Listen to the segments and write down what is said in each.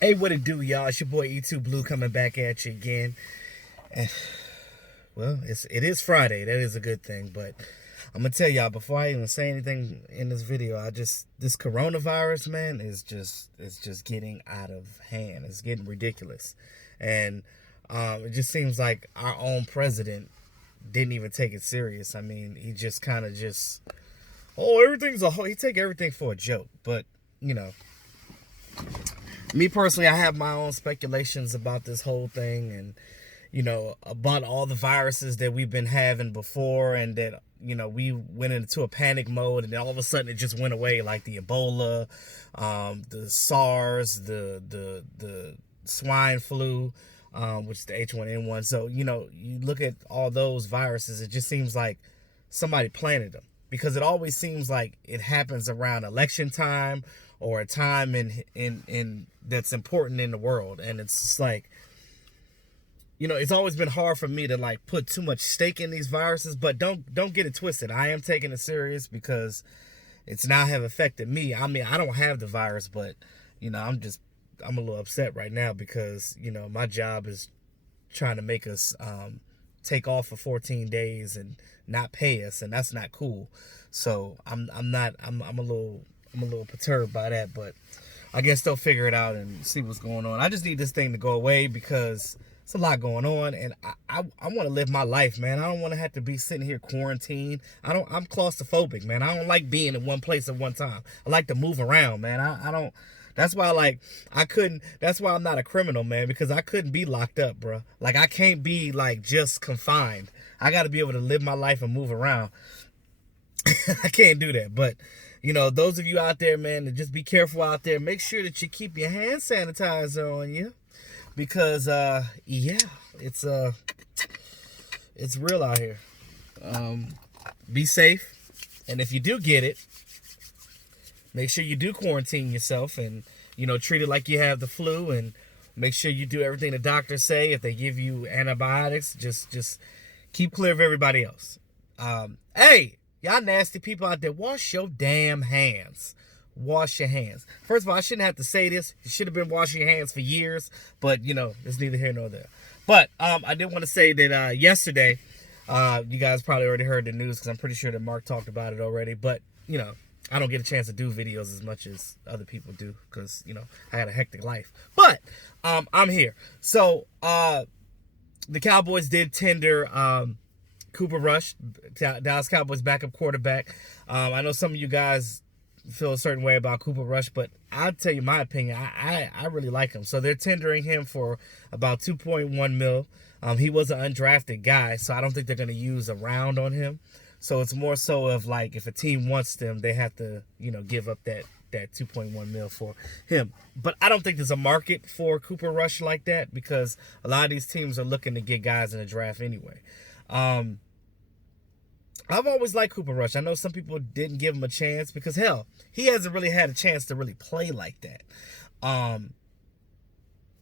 Hey, what it do, y'all? It's your boy E2 Blue coming back at you again. And, well, it is Friday. That is a good thing. But I'm gonna tell y'all before I even say anything in this video, this coronavirus, man, is just getting out of hand. It's getting ridiculous, and it just seems like our own president didn't even take it serious. I mean, he just kind of just everything's he take everything for a joke. But you know, me personally, I have my own speculations about this whole thing, and about all the viruses that we've been having before, and that we went into a panic mode, and then all of a sudden it just went away, like the Ebola, the SARS, the swine flu, which is the H1N1. So you look at all those viruses, it just seems like somebody planted them, because it always seems like it happens around election time or a time in that's important in the world. And it's just like, it's always been hard for me to like put too much stake in these viruses, but don't get it twisted. I am taking it serious because it's now have affected me. I mean, I don't have the virus, but I'm a little upset right now because my job is trying to make us take off for 14 days and not pay us, and that's not cool. So I'm a little perturbed by that, but I guess they'll figure it out and see what's going on. I just need this thing to go away because it's a lot going on, and I want to live my life, man. I don't want to have to be sitting here quarantined. I'm claustrophobic, man. I don't like being in one place at one time. I like to move around, man. I don't. That's why, I couldn't. That's why I'm not a criminal, man, because I couldn't be locked up, bro. Like, I can't be just confined. I got to be able to live my life and move around. I can't do that, but those of you out there, man, just be careful out there. Make sure that you keep your hand sanitizer on you, because yeah, it's real out here. Be safe, and if you do get it, make sure you do quarantine yourself and treat it like you have the flu, and make sure you do everything the doctors say. If they give you antibiotics, just keep clear of everybody else. Hey, y'all nasty people out there, wash your damn hands. Wash your hands. First of all, I shouldn't have to say this. You should have been washing your hands for years, but it's neither here nor there. But I did want to say that yesterday, you guys probably already heard the news, because I'm pretty sure that Mark talked about it already. But I don't get a chance to do videos as much as other people do, because I had a hectic life. But I'm here. So the Cowboys did tender Cooper Rush, Dallas Cowboys backup quarterback. I know some of you guys feel a certain way about Cooper Rush, but I'll tell you my opinion. I really like him. So they're tendering him for about 2.1 mil. He was an undrafted guy, so I don't think they're going to use a round on him. So it's more so of like, if a team wants them, they have to give up that 2.1 mil for him. But I don't think there's a market for Cooper Rush like that, because a lot of these teams are looking to get guys in the draft anyway. I've always liked Cooper Rush. I know some people didn't give him a chance because, hell, he hasn't really had a chance to really play like that.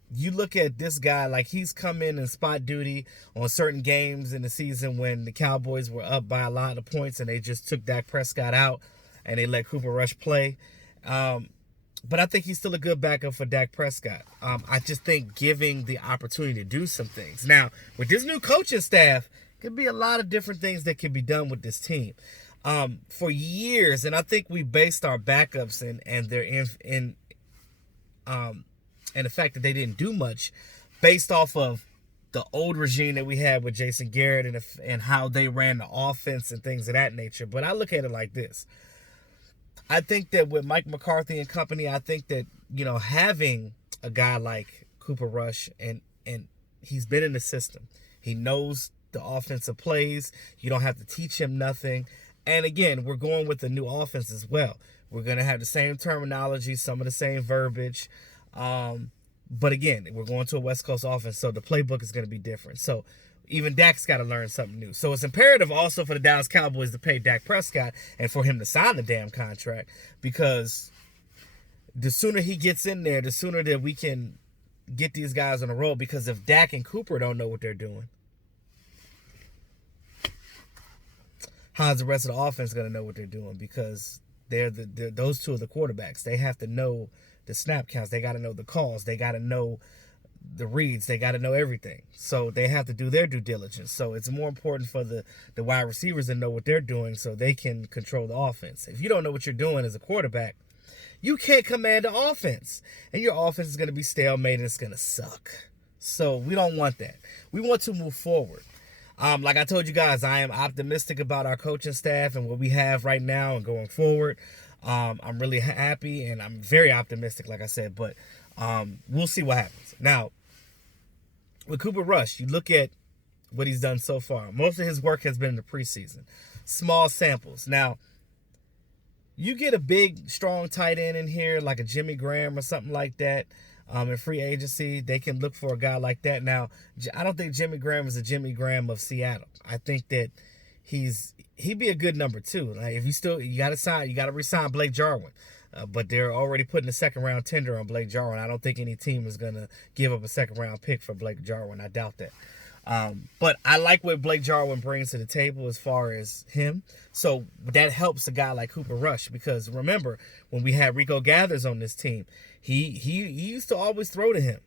You look at this guy, like, he's come in spot duty on certain games in the season when the Cowboys were up by a lot of points and they just took Dak Prescott out and they let Cooper Rush play. But I think he's still a good backup for Dak Prescott. I just think giving the opportunity to do some things. Now, with this new coaching staff, could be a lot of different things that can be done with this team. For years, and I think we based our backups and their and the fact that they didn't do much based off of the old regime that we had with Jason Garrett and how they ran the offense and things of that nature. But I look at it like this. I think that with Mike McCarthy and company, I think that, having a guy like Cooper Rush, and he's been in the system. He knows the offensive plays. You don't have to teach him nothing. And again, we're going with the new offense as well. We're going to have the same terminology, some of the same verbiage. But again, we're going to a West Coast offense, so the playbook is going to be different. So even Dak's got to learn something new. So it's imperative also for the Dallas Cowboys to pay Dak Prescott and for him to sign the damn contract, because the sooner he gets in there, the sooner that we can get these guys on the roll. Because if Dak and Cooper don't know what they're doing, how's the rest of the offense going to know what they're doing? Because Those two are the quarterbacks. They have to know the snap counts. They got to know the calls. They got to know the reads. They got to know everything. So they have to do their due diligence. So it's more important for the wide receivers to know what they're doing so they can control the offense. If you don't know what you're doing as a quarterback, you can't command the offense. And your offense is going to be stalemate and it's going to suck. So we don't want that. We want to move forward. Like I told you guys, I am optimistic about our coaching staff and what we have right now and going forward. I'm really happy and I'm very optimistic, like I said, but we'll see what happens. Now, with Cooper Rush, you look at what he's done so far. Most of his work has been in the preseason. Small samples. Now, you get a big, strong tight end in here, like a Jimmy Graham or something like that, in free agency, they can look for a guy like that. Now, I don't think Jimmy Graham is a Jimmy Graham of Seattle. I think that he'd be a good number 2. Like if you got to resign Blake Jarwin. But they're already putting a second-round tender on Blake Jarwin. I don't think any team is going to give up a second-round pick for Blake Jarwin. I doubt that. But I like what Blake Jarwin brings to the table as far as him. So that helps a guy like Cooper Rush because remember, when we had Rico Gathers on this team, he used to always throw to him.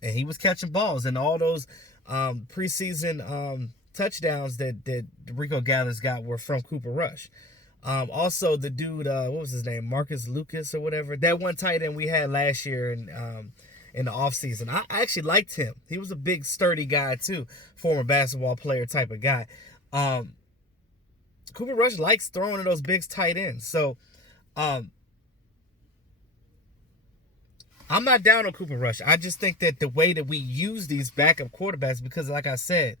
And he was catching balls. And all those preseason touchdowns that Rico Gathers got were from Cooper Rush. Also, the dude, what was his name? Marcus Lucas or whatever. That one tight end we had last year in the offseason. I actually liked him. He was a big, sturdy guy, too. Former basketball player type of guy. Cooper Rush likes throwing to those big tight ends. So, I'm not down on Cooper Rush. I just think that the way that we use these backup quarterbacks, because like I said,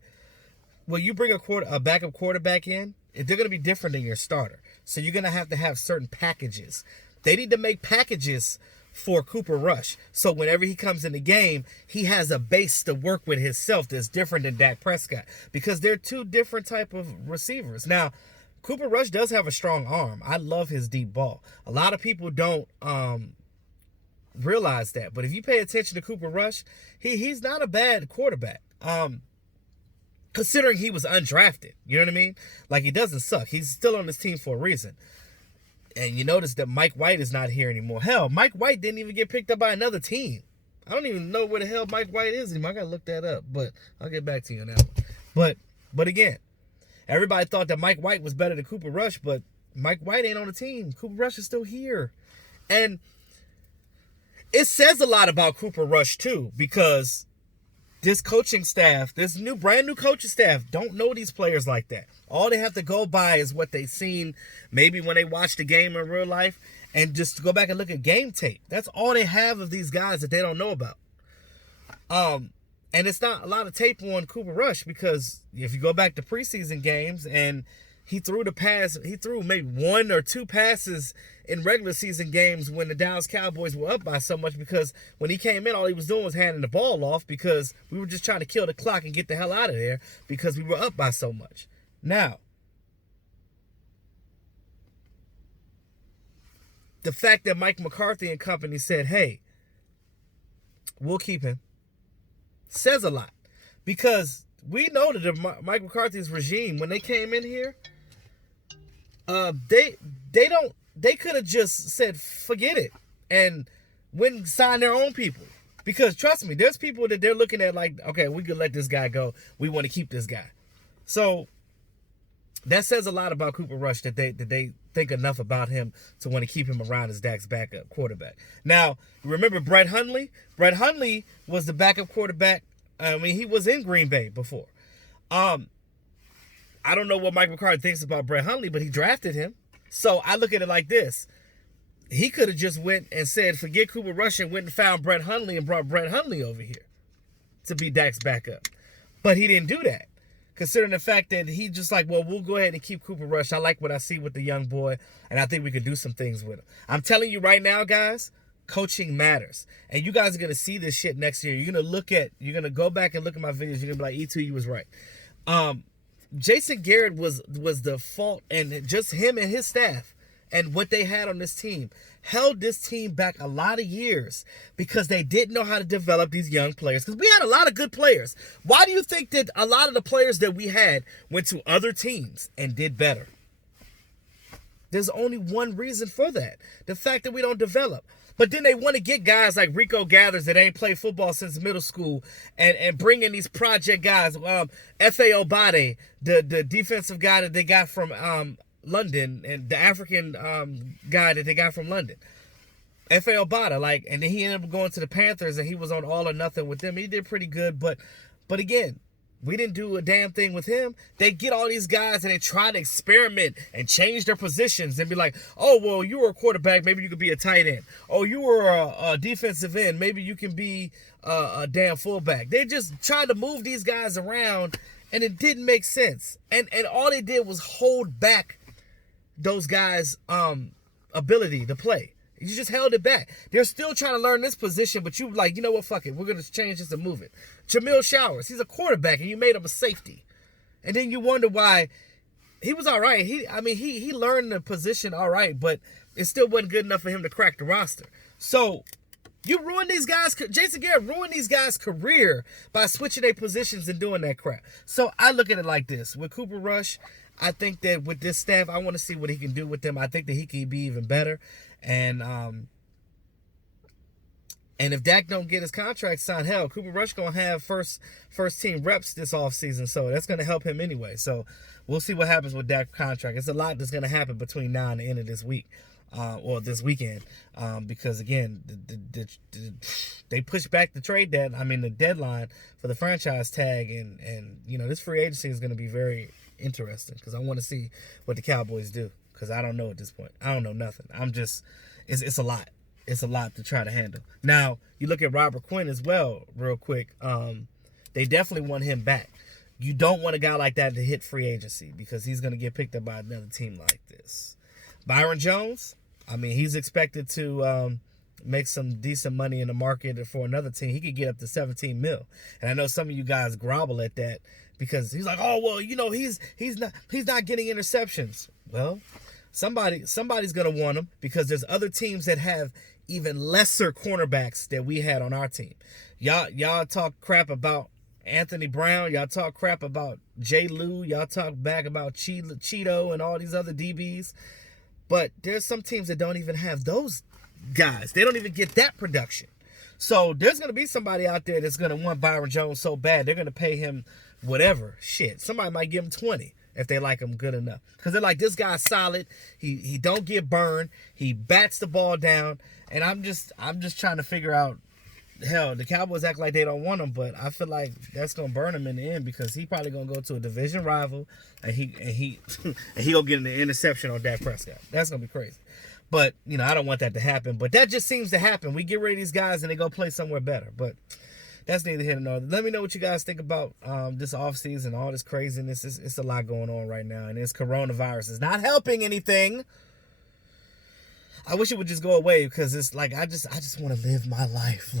when you bring a backup quarterback in, they're going to be different than your starter. So you're going to have certain packages. They need to make packages for Cooper Rush. So whenever he comes in the game, he has a base to work with himself that's different than Dak Prescott. Because they're two different type of receivers. Now, Cooper Rush does have a strong arm. I love his deep ball. A lot of people don't realize that. But if you pay attention to Cooper Rush, he's not a bad quarterback. Considering he was undrafted, you know what I mean? Like, he doesn't suck. He's still on this team for a reason. And you notice that Mike White is not here anymore. Hell, Mike White didn't even get picked up by another team. I don't even know where the hell Mike White is anymore. I got to look that up, but I'll get back to you on that one. But again, everybody thought that Mike White was better than Cooper Rush, but Mike White ain't on the team. Cooper Rush is still here. And it says a lot about Cooper Rush, too, because this coaching staff, this brand new coaching staff, don't know these players like that. All they have to go by is what they've seen maybe when they watch the game in real life and just go back and look at game tape. That's all they have of these guys that they don't know about. And it's not a lot of tape on Cooper Rush because if you go back to preseason games and he threw maybe 1 or 2 passes in regular season games when the Dallas Cowboys were up by so much because when he came in, all he was doing was handing the ball off because we were just trying to kill the clock and get the hell out of there because we were up by so much. Now, the fact that Mike McCarthy and company said, hey, we'll keep him, says a lot because we know that Mike McCarthy's regime, when they came in here, they could have just said, forget it, and went and signed their own people. Because trust me, there's people that they're looking at like, okay, we could let this guy go. We want to keep this guy. So that says a lot about Cooper Rush that they think enough about him to want to keep him around as Dak's backup quarterback. Now, remember Brett Hundley? Brett Hundley was the backup quarterback. I mean, he was in Green Bay before. I don't know what Mike McCarthy thinks about Brett Hundley, but he drafted him. So I look at it like this. He could have just went and said, forget Cooper Rush and went and found Brett Hundley and brought Brett Hundley over here to be Dak's backup. But he didn't do that. Considering the fact that he just like, well, we'll go ahead and keep Cooper Rush. I like what I see with the young boy, and I think we could do some things with him. I'm telling you right now, guys, coaching matters. And you guys are going to see this shit next year. You're going to go back and look at my videos. You're going to be like, E2, you was right. Jason Garrett was the fault, and just him and his staff and what they had on this team held this team back a lot of years because they didn't know how to develop these young players. Because we had a lot of good players. Why do you think that a lot of the players that we had went to other teams and did better? There's only one reason for that. The fact that we don't develop. But then they want to get guys like Rico Gathers that ain't played football since middle school and bring in these project guys. F.A. Obade, the defensive guy that they got from London, and the African guy that they got from London. F.A. Obada, and then he ended up going to the Panthers, and he was on All or Nothing with them. He did pretty good, but again, we didn't do a damn thing with him. They get all these guys and they try to experiment and change their positions and be like, oh, well, you were a quarterback, maybe you could be a tight end. Oh, you were a defensive end, maybe you can be a damn fullback. They just tried to move these guys around, and it didn't make sense. And all they did was hold back those guys' ability to play. You just held it back. They're still trying to learn this position, but you like, you know what, fuck it. We're going to change this and move it. Jamil Showers, he's a quarterback, and you made him a safety. And then you wonder why he was all right. He learned the position all right, but it still wasn't good enough for him to crack the roster. So you ruined these guys. Jason Garrett ruined these guys' career by switching their positions and doing that crap. So I look at it like this. With Cooper Rush, I think that with this staff, I want to see what he can do with them. I think that he can be even better. And if Dak don't get his contract signed, hell, Cooper Rush gonna have first team reps this offseason, so that's gonna help him anyway. So we'll see what happens with Dak's contract. It's a lot that's gonna happen between now and the end of this week, or this weekend, because again, they pushed back the the deadline for the franchise tag, and this free agency is gonna be very interesting because I want to see what the Cowboys do. Because I don't know at this point. I don't know nothing. It's a lot. It's a lot to try to handle. Now, you look at Robert Quinn as well, real quick. They definitely want him back. You don't want a guy like that to hit free agency because he's going to get picked up by another team like this. Byron Jones, he's expected to make some decent money in the market for another team. He could get up to $17 million. And I know some of you guys grovel at that because he's like, oh, well, he's not getting interceptions. Well, somebody's gonna want him because there's other teams that have even lesser cornerbacks that we had on our team. Y'all talk crap about Anthony Brown. Y'all talk crap about Jay Lou. Y'all talk back about Cheeto and all these other DBs. But there's some teams that don't even have those guys. They don't even get that production. So there's gonna be somebody out there that's gonna want Byron Jones so bad they're gonna pay him whatever. Shit, somebody might give him 20. If they like him good enough. Because they're like, this guy's solid. He don't get burned. He bats the ball down. And I'm just trying to figure out, hell, the Cowboys act like they don't want him, but I feel like that's gonna burn him in the end because he probably gonna go to a division rival and he gonna get an interception on Dak Prescott. That's gonna be crazy. But I don't want that to happen. But that just seems to happen. We get rid of these guys and they go play somewhere better. But that's neither here nor there. Let me know what you guys think about this offseason, all this craziness. It's a lot going on right now, and this coronavirus is not helping anything. I wish it would just go away because it's like I just want to live my life.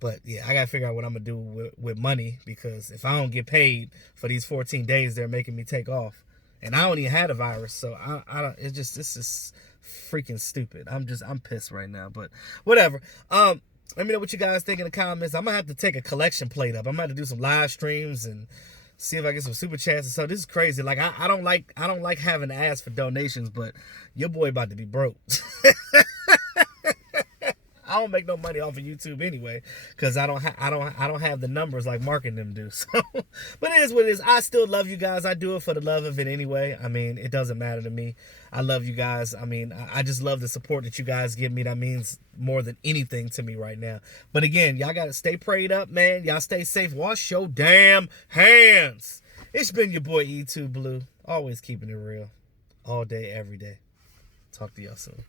But yeah, I gotta figure out what I'm gonna do with money because if I don't get paid for these 14 days they're making me take off, and I don't even had a virus, so I don't. This is freaking stupid. I'm pissed right now, but whatever. Let me know what you guys think in the comments. I'm going to have to take a collection plate up. I'm going to have to do some live streams and see if I get some super chats. So this is crazy. Like, I don't like having to ask for donations, but your boy about to be broke. I don't make no money off of YouTube anyway because I don't have the numbers like Mark and them do. So, but it is what it is. I still love you guys. I do it for the love of it anyway. It doesn't matter to me. I love you guys. I just love the support that you guys give me. That means more than anything to me right now. But again, y'all got to stay prayed up, man. Y'all stay safe. Wash your damn hands. It's been your boy E2 Blue. Always keeping it real. All day, every day. Talk to y'all soon.